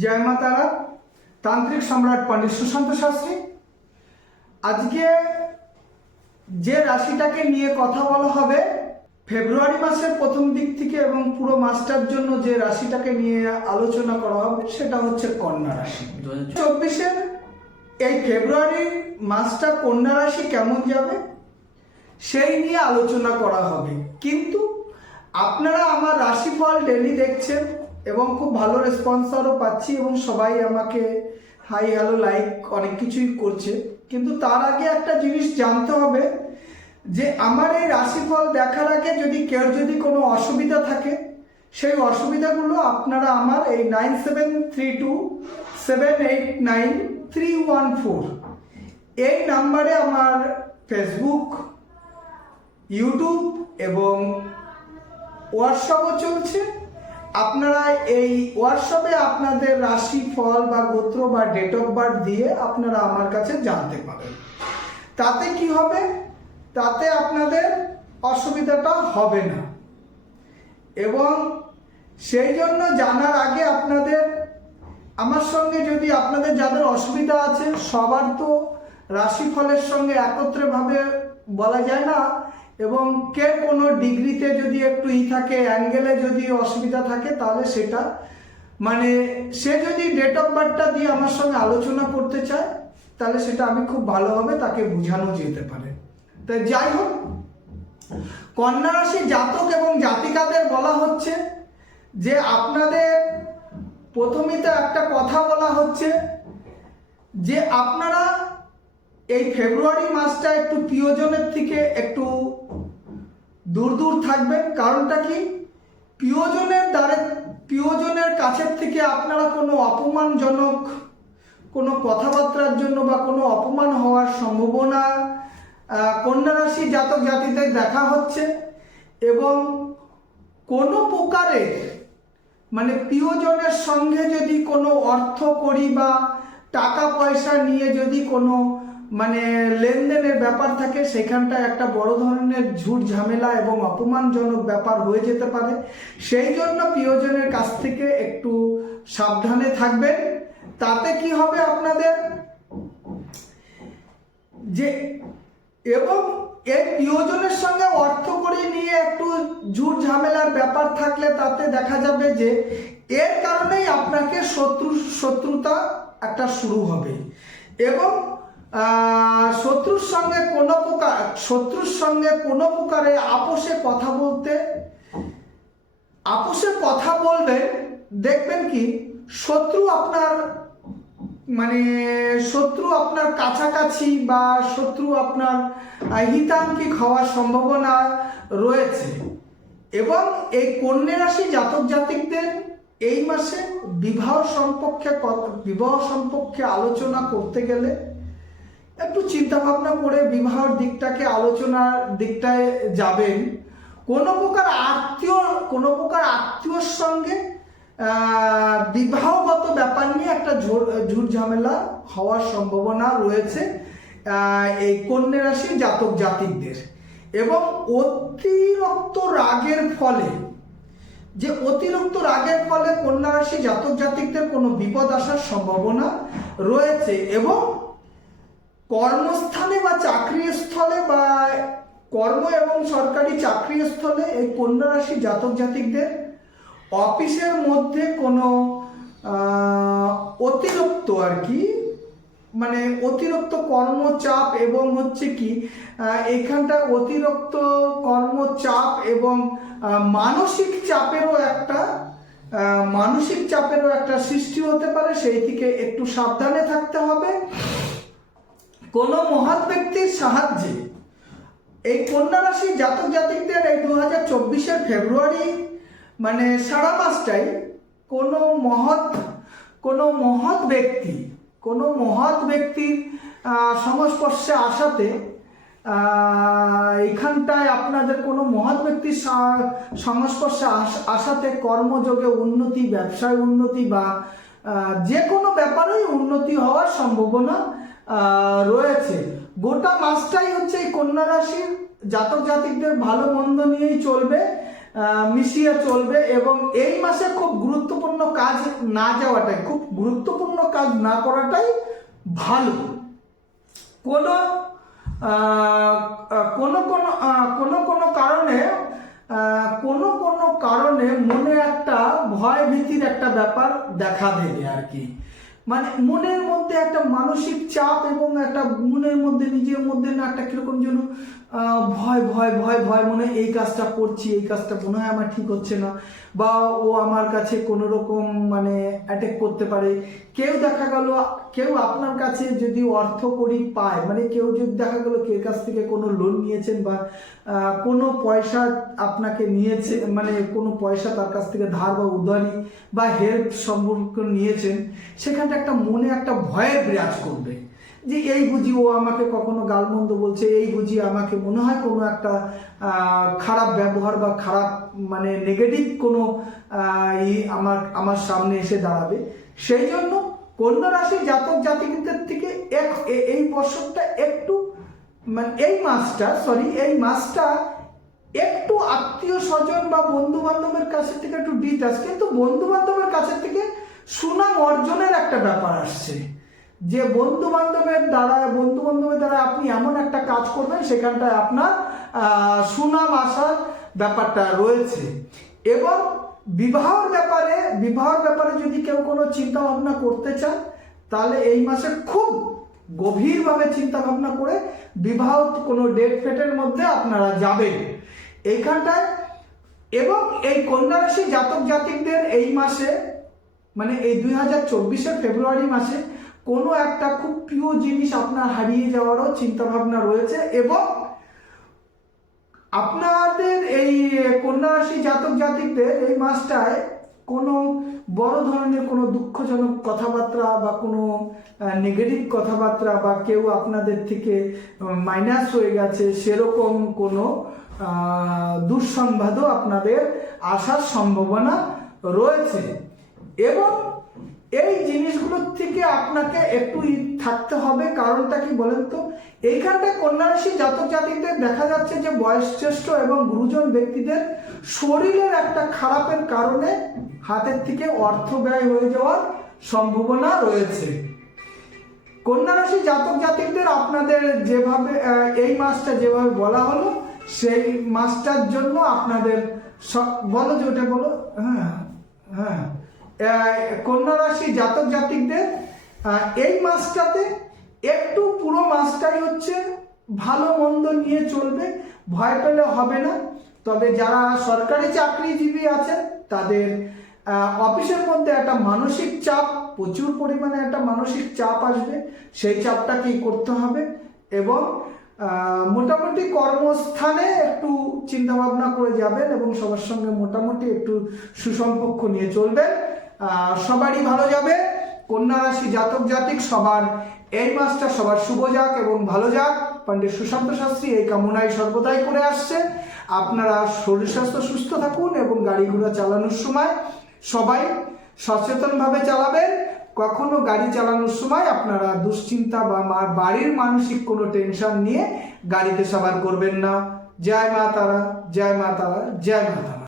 জয় মা তারা। তান্ত্রিক সম্রাট পণ্ডিত সুশান্ত শাস্ত্রী। আজকে যে রাশিটাকে নিয়ে কথা বলা হবে, ফেব্রুয়ারি মাসের প্রথম দিক থেকে এবং পুরো মাসটার জন্য যে রাশিটাকে নিয়ে আলোচনা করা হবে সেটা হচ্ছে কন্যা রাশি। 2024-এর এই ফেব্রুয়ারি মাসটা কন্যা রাশি কেমন যাবে সেই নিয়ে আলোচনা করা হবে। কিন্তু আপনারা আমার রাশিফল ডেলি দেখছেন এবং খুব ভালো রেসপন্সারও পাচ্ছি এবং সবাই আমাকে হাই হ্যালো লাইক অনেক কিছুই করছে। কিন্তু তার আগে একটা জিনিস জানতে হবে যে আমার এই রাশিফল দেখার আগে কেউ যদি কোনো অসুবিধা থাকে, সেই অসুবিধাগুলো আপনারা আমার এই 9732789314 এই নাম্বারে আমার ফেসবুক, ইউটিউব এবং হোয়াটসঅ্যাপও চলছে। আপনারা এই হোয়াটসঅ্যাপে আপনাদের রাশিফল বা গোত্র বা ডেট অফ বার্থ দিয়ে আপনারা আমার কাছে জানতে পারেন। তাতে কি হবে, তাতে আপনাদের অসুবিধাটা হবে না। এবং সেই জন্য জানার আগে আপনাদের আমার সঙ্গে যদি আপনাদের যাদের অসুবিধা আছে, সবার তো রাশিফলের সঙ্গে একত্রেভাবে বলা যায় না, এবং কে কোনো ডিগ্রিতে যদি একটু থাকে, অ্যাঙ্গেলে যদি অসুবিধা থাকে, তাহলে সেটা সে যদি ডেট অফ বার্থটা দিয়ে আমার সঙ্গে আলোচনা করতে চায়, তাহলে সেটা আমি খুব ভালোভাবে তাকে বোঝানো যেতে পারে। তাই যাই হোক, কন্যা রাশি জাতক এবং জাতিকাদের বলা হচ্ছে যে আপনাদের প্রথমেই তো একটা কথা বলা হচ্ছে যে আপনারা এই ফেব্রুয়ারি মাসটা একটু প্রিয়জনের থেকে একটু দূর দূর থাকবেন। কারণটা কি, প্রিয়জনের কাছের থেকে আপনারা কোনো অপমানজনক কোনো কথাবার্তার জন্য বা কোনো অপমান হওয়ার সম্ভাবনা কন্যা রাশি জাতক জাতিদের দেখা হচ্ছে। এবং কোনো প্রকারের প্রিয়জনের সঙ্গে যদি কোনো অর্থ করি বা টাকা পয়সা নিয়ে যদি কোনো লেনদেনের ব্যাপার থাকে, সেখানটায় একটা বড় ধরনের ঝুট ঝামেলা এবং অপমানজনক ব্যাপার হয়ে যেতে পারে। সেই জন্য প্রিয়জনের কাছ থেকে একটু সাবধানে থাকবেন। তাতে কি হবে আপনাদের যে, এবং এই প্রিয়জনের সঙ্গে অর্থ করে নিয়ে একটু ঝুট ঝামেলার ব্যাপার থাকলে তাতে দেখা যাবে যে এর কারণেই আপনাকে শত্রুতা একটা শুরু হবে। এবং শত্রুর সঙ্গে কোনো প্রকারে আপোষে কথা বলবেন, দেখবেন কি শত্রু আপনার কাছাকাছি বা শত্রু আপনার হিতাঙ্কিক হওয়ার সম্ভাবনা রয়েছে। এবং এই কন্যা রাশি জাতক জাতিকদের এই মাসে বিবাহ সম্পর্কে আলোচনা করতে গেলে একটু চিন্তা ভাবনা করে বিবাহের আলোচনার দিকটায় যাবেন। কোনো প্রকার আত্মীয়র সঙ্গে বিবাহগত ব্যাপার নিয়ে একটা ঝুট ঝামেলা হওয়ার সম্ভাবনা রয়েছে এই কন্যা রাশি জাতক জাতিকদের। এবং অতিরিক্ত রাগের ফলে কন্যা রাশি জাতক জাতিকদের কোনো বিপদ আসার সম্ভাবনা রয়েছে। এবং কর্মস্থানে বা চাকরিস্থলে বা কর্ম এবং সরকারি চাকরিস্থলে এই কন্যা রাশি জাতক জাতিকদের অফিসের মধ্যে কোনো অতিরিক্ত কর্মচাপ এবং এখানটায় অতিরিক্ত কর্মচাপ এবং মানসিক চাপেরও একটা সৃষ্টি হতে পারে। সেই থেকে একটু সাবধানে থাকতে হবে। কোনো মহৎ ব্যক্তির সাহায্যে এই কন্যা রাশি জাতক জাতিকদের এই 2024-এর ফেব্রুয়ারি সারা মাসটাই কোনো মহৎ ব্যক্তির সংস্পর্শে আসাতে এখানটায় আপনাদের কোনো মহৎ ব্যক্তির সংস্পর্শে আসাতে কর্মযোগে উন্নতি, ব্যবসায় উন্নতি বা যে কোনো ব্যাপারেই উন্নতি হওয়ার সম্ভাবনা রয়েছে। গোটা মাসটাই এই কন্যা রাশির জাতক জাতিকদের ভালো মন্দ নিয়েই চলবে। মিশিয়ে চলবে এবং এই মাসে খুব গুরুত্বপূর্ণ কাজ না যাওয়াটাই, খুব গুরুত্বপূর্ণ কাজ না করাটাই ভালো। কোনো কোনো কোনো কোনো কোনো কারণে কোনো কোনো কারণে মনে একটা ভয় ভীতির একটা ব্যাপার দেখা দেবে আর কি, মানে মনের মধ্যে একটা মানসিক চাপ এবং একটা মনের মধ্যে নিজের মধ্যে না একটা কিরকম যেন ভয় ভয় ভয় ভয় মনে হয় এই কাজটা করছি, এই কাজটা মনে হয় আমার ঠিক হচ্ছে না, বা ও আমার কাছে কোনো রকম মানে অ্যাটাক করতে পারে। কেউ দেখা গেল কেউ আপনার কাছে যদি অর্থ কড়ি পায়, মানে কেউ যদি দেখা গেল কেউ কাছ থেকে কোনো লোন নিয়েছেন বা কোনো পয়সা আপনাকে নিয়েছে, মানে কোনো পয়সা তার কাছ থেকে ধার বা উধারি বা হেল্প সম্পর্ক নিয়েছেন, সেখানটা একটা মনে একটা ভয়ের বিরাজ করবে যে এই বুঝি ও আমাকে কখনো গালমন্দ বলছে, এই বুঝি আমাকে মনে হয় কোনো একটা খারাপ ব্যবহার বা খারাপ মানে নেগেটিভ কোনো আমার সামনে এসে দাঁড়াবে। সেই জন্য কন্যা রাশি জাতক জাতিকদের থেকে এই বছরটা একটু মানে এই মাসটা একটু আত্মীয় স্বজন বা বন্ধু বান্ধবের কাছে থেকে একটু ডিটাচ, কিন্তু বন্ধু বান্ধবের কাছে থেকে সুনাম অর্জনের একটা ব্যাপার আসছে, যে বন্ধু বান্ধবের দ্বারা আপনি এমন একটা কাজ করবেন সেখানটায় আপনার সুনাম আসার ব্যাপারটা রয়েছে। এবং বিবাহের ব্যাপারে যদি কেউ কোনো চিন্তা ভাবনা করতে চান, তাহলে এই মাসে খুব গভীরভাবে চিন্তা ভাবনা করে বিবাহ কোনো ডেট ফেটের মধ্যে আপনারা যাবেন এইখানটায়। এবং এই কন্যা রাশি জাতক জাতিকদের এই মাসে মানে এই 2024 ফেব্রুয়ারি মাসে কোনো একটা খুব প্রিয় জিনিস আপনার হারিয়ে যাওয়ারও চিন্তা ভাবনা রয়েছে। এবং আপনাদের এই কন্যা রাশি জাতক জাতিকদের এই মাসটায় কোনো বড় ধরনের কোনো দুঃখজনক কথাবার্তা বা কোনো নেগেটিভ কথাবার্তা বা কেউ আপনাদের থেকে মাইনাস হয়ে গেছে সেরকম কোনো দুঃসংবাদও আপনাদের আসার সম্ভাবনা রয়েছে। এবং এই জিনিসগুলোর থেকে আপনাকে একটু থাকতে হবে। কারণটা কি বলেন তো, এইখানটায় কন্যা রাশি জাতক জাতিকদের দেখা যাচ্ছে যে বয়োজ্যেষ্ঠ এবং গুরুজন ব্যক্তিদের শরীরের একটা খারাপের কারণে হাতের থেকে অর্থ ব্যয় হয়ে যাওয়ার সম্ভাবনা রয়েছে। কন্যা রাশি জাতক জাতিকদের আপনাদের যেভাবে এই মাসটা যেভাবে বলা হলো, সেই মাসটার জন্য আপনাদের বলো যে ওটা বলো, হ্যাঁ কন্যা রাশি জাতক জাতিকদের এই মাসটাতে একটু পুরো মাসটাই হচ্ছে ভালো মন্দ নিয়ে চলবে, ভয় পেলে হবে না। তবে যারা সরকারি চাকরিজীবী আছেন তাদের অফিসের মধ্যে একটা মানসিক চাপ, প্রচুর পরিমাণে একটা মানসিক চাপ আসবে, সেই চাপটা কি করতে হবে। এবং মোটামুটি কর্মস্থানে একটু চিন্তা ভাবনা করে যাবেন এবং সবার সঙ্গে মোটামুটি একটু সুসম্পর্ক নিয়ে চলবেন, সবারই ভালো যাবে। কন্যা রাশি জাতক জাতিক সবার এই মাসটা সবার শুভ যাক এবং ভালো যাক, পণ্ডিত সুশান্ত শাস্ত্রী এই কামনাই সর্বদাই করে আসছে। আপনারা শরীর স্বাস্থ্য সুস্থ থাকুন এবং গাড়ি ঘোড়া চালানোর সময় সবাই সচেতনভাবে চালাবেন। কখনো গাড়ি চালানোর সময় আপনারা দুশ্চিন্তা বা বাড়ির মানসিক কোনো টেনশন নিয়ে গাড়িতে সবার করবেন না। জয় মা তারা, জয় মা তারা, জয় মা তারা।